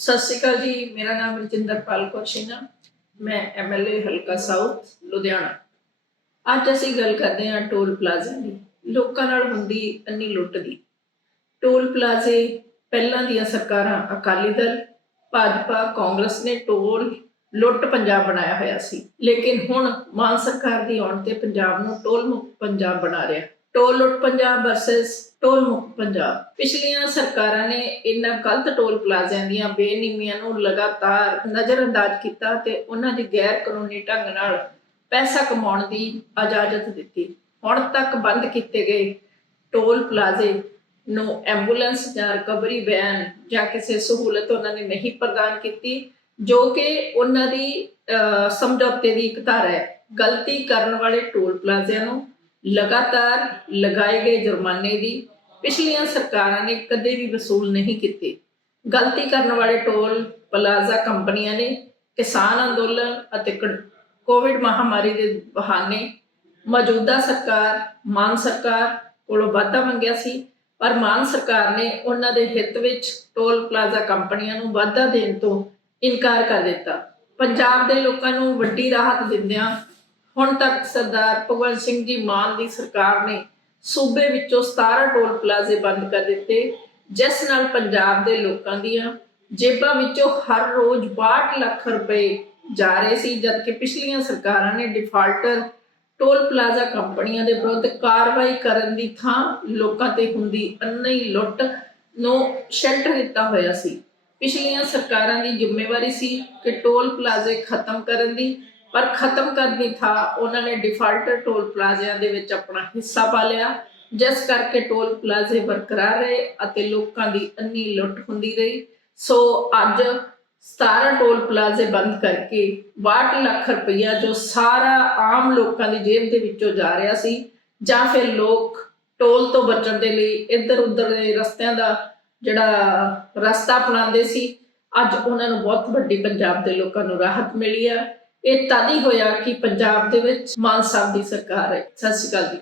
ਸਤਿ ਸ਼੍ਰੀ ਅਕਾਲ ਜੀ, ਮੇਰਾ ਨਾਮ ਰਜਿੰਦਰਪਾਲ ਕੌਰ ਸ਼ਿਨਾ ਮੈਂ ਐਮਐਲਏ ਹਲਕਾ ਸਾਊਥ, ਲੁਧਿਆਣਾ। ਅੱਜ ਅਸੀਂ ਗੱਲ ਕਰਦੇ ਹਾਂ ਟੋਲ ਪਲਾਜ਼ਾ ਦੀ, ਲੋਕਾਂ ਨਾਲ ਹੁੰਦੀ ਅੰਨੀ ਲੁੱਟ ਦੀ। ਟੋਲ ਪਲਾਜ਼ੇ ਪਹਿਲਾਂ ਦੀਆਂ ਸਰਕਾਰਾਂ ਅਕਾਲੀ ਦਲ, ਭਾਜਪਾ, ਕਾਂਗਰਸ ਨੇ ਟੋਲ ਲੁੱਟ ਪੰਜਾਬ ਬਣਾਇਆ ਹੋਇਆ ਸੀ। ਲੇਕਿਨ ਹੁਣ ਮਾਨ ਸਰਕਾਰ ਦੀ ਆਉਣ ਤੇ ਪੰਜਾਬ ਨੂੰ ਟੋਲ ਮੁਕਤ ਪੰਜਾਬ ਬਣਾ ਰਿਹਾ। ਟੋਲ ਲੁੱਟ ਪੰਜਾਬ ਵਰਸਸ ਟੋਲ ਮੁਕਤ ਪੰਜਾਬ। ਪਿਛਲੀਆਂ ਸਰਕਾਰਾਂ ਨੇ ਇਹਨਾਂ ਗਲਤ ਟੋਲ ਪਲਾਜ਼ਿਆਂ ਦੀਆਂ ਬੇਨਿਯਮੀਆਂ ਨੂੰ ਲਗਾਤਾਰ ਨਜ਼ਰਅੰਦਾਜ਼ ਕੀਤਾ ਤੇ ਉਹਨਾਂ ਦੀ ਗੈਰ ਕਾਨੂੰਨੀ ਢੰਗ ਨਾਲ ਪੈਸਾ ਕਮਾਉਣ ਦੀ ਇਜਾਜ਼ਤ ਦਿੱਤੀ। ਹੁਣ ਤੱਕ ਬੰਦ ਕੀਤੇ ਗਏ ਟੋਲ ਪਲਾਜ਼ੇ ਨੂੰ ਐਂਬੂਲੈਂਸ ਜਾਂ ਰਿਕਵਰੀ ਵੈਨ ਜਾਂ ਕਿਸੇ ਸਹੂਲਤ ਉਹਨਾਂ ਨੇ ਨਹੀਂ ਪ੍ਰਦਾਨ ਕੀਤੀ, ਜੋ ਕਿ ਉਹਨਾਂ ਦੀ ਸਮਝੌਤੇ ਦੀ ਇੱਕ ਧਾਰਾ ਹੈ। ਗਲਤੀ ਕਰਨ ਵਾਲੇ ਟੋਲ ਪਲਾਜ਼ਿਆਂ ਨੂੰ ਲਗਾਤਾਰ ਲਗਾਏ ਗਏ ਜੁਰਮਾਨੇ ਦੀ ਪਿਛਲੀਆਂ ਸਰਕਾਰਾਂ ਨੇ ਕਦੇ ਵੀ ਵਸੂਲ ਨਹੀਂ ਕੀਤੀ। ਗਲਤੀ ਕਰਨ ਵਾਲੇ ਟੋਲ ਪਲਾਜ਼ਾ ਕੰਪਨੀਆਂ ਨੇ, ਕਿਸਾਨ ਅੰਦੋਲਨ ਅਤੇ ਕੋਵਿਡ ਮਹਾਮਾਰੀ ਦੇ ਬਹਾਨੇ ਮੌਜੂਦਾ ਸਰਕਾਰ, ਮਾਨ ਸਰਕਾਰ ਕੋਲੋਂ ਵਾਧਾ ਮੰਗਿਆ ਸੀ, ਪਰ ਮਾਨ ਸਰਕਾਰ ਨੇ ਉਹਨਾਂ ਦੇ ਹਿੱਤ ਵਿੱਚ ਟੋਲ ਪਲਾਜ਼ਾ ਕੰਪਨੀਆਂ ਨੂੰ ਵਾਧਾ ਦੇਣ ਤੋਂ ਇਨਕਾਰ ਕਰ ਦਿੱਤਾ। ਪੰਜਾਬ ਦੇ ਲੋਕਾਂ ਨੂੰ ਵੱਡੀ ਰਾਹਤ ਦਿੰਦਿਆਂ ਹੁਣ ਤੱਕ ਸਰਦਾਰ ਭਗਵੰਤ ਸਿੰਘ ਜੀ ਮਾਨ ਦੀ ਸਰਕਾਰ ਨੇ ਸੂਬੇ ਵਿੱਚੋਂ 17 ਟੋਲ ਪਲਾਜ਼ੇ ਬੰਦ ਕਰ ਦਿੱਤੇ, ਜਿਸ ਨਾਲ ਪੰਜਾਬ ਦੇ ਲੋਕਾਂ ਦੀਆਂ ਜੇਬਾਂ ਵਿੱਚੋਂ ਹਰ ਰੋਜ਼ 62 ਲੱਖ ਰੁਪਏ ਜਾ ਰਹੇ ਸੀ, ਜਦਕਿ ਪਿਛਲੀਆਂ ਸਰਕਾਰਾਂ ਨੇ ਡਿਫਾਲਟਰ ਟੋਲ ਪਲਾਜ਼ਾ ਕੰਪਨੀਆਂ ਦੇ ਵਿਰੁੱਧ ਕਾਰਵਾਈ ਕਰਨ ਦੀ ਥਾਂ ਲੋਕਾਂ ਤੇ ਹੁੰਦੀ ਅੰਨ੍ਹੀ ਲੁੱਟ ਨੂੰ ਸ਼ੈਲਟਰ ਦਿੱਤਾ ਹੋਇਆ ਸੀ। ਪਿਛਲੀਆਂ ਸਰਕਾਰਾਂ ਦੀ ਜ਼ਿੰਮੇਵਾਰੀ ਸੀ ਕਿ ਟੋਲ ਪਲਾਜ਼ੇ ਖਤਮ ਕਰਨ ਦੀ ਪਰ ਖਤਮ ਕਰਨ ਦੀ ਥਾਂ। ਉਹਨਾਂ ਨੇ ਡਿਫਾਲਟਰ ਟੋਲ ਪਲਾਜ਼ਿਆਂ ਦੇ ਵਿੱਚ ਆਪਣਾ ਹਿੱਸਾ ਪਾ ਲਿਆ। ਜਿਸ ਕਰਕੇ ਟੋਲ ਪਲਾਜ਼ੇ ਬਰਕਰਾਰ ਰਹੇ ਅਤੇ ਲੋਕਾਂ ਦੀ ਅੰਨੀ ਲੁੱਟ ਹੁੰਦੀ ਰਹੀ। ਸੋ ਅੱਜ 17 ਟੋਲ ਪਲਾਜ਼ੇ ਬੰਦ ਕਰਕੇ 62 ਲੱਖ ਰੁਪਈਆ ਜੋ ਸਾਰਾ ਆਮ ਲੋਕਾਂ ਦੀ ਜੇਬ ਦੇ ਵਿੱਚੋਂ ਜਾ ਰਿਹਾ ਸੀ ਜਾਂ ਫਿਰ ਲੋਕ ਟੋਲ ਤੋਂ ਬਚਣ ਦੇ ਲਈ ਇੱਧਰ ਉੱਧਰ ਦੇ ਰਸਤਿਆਂ ਦਾ ਜਿਹੜਾ ਰਸਤਾ ਅਪਣਾਉਂਦੇ ਸੀ, ਅੱਜ ਉਹਨਾਂ ਨੂੰ ਬਹੁਤ ਵੱਡੀ ਪੰਜਾਬ ਦੇ ਲੋਕਾਂ ਨੂੰ ਰਾਹਤ ਮਿਲੀ ਆ। ਇਹ ਤਦ ਹੀ ਹੋਇਆ ਕਿ ਪੰਜਾਬ ਦੇ ਵਿੱਚ ਮਾਨ ਸਾਹਿਬ ਦੀ ਸਰਕਾਰ ਹੈ। ਸਤਿ ਸ਼੍ਰੀ ਅਕਾਲ ਜੀ।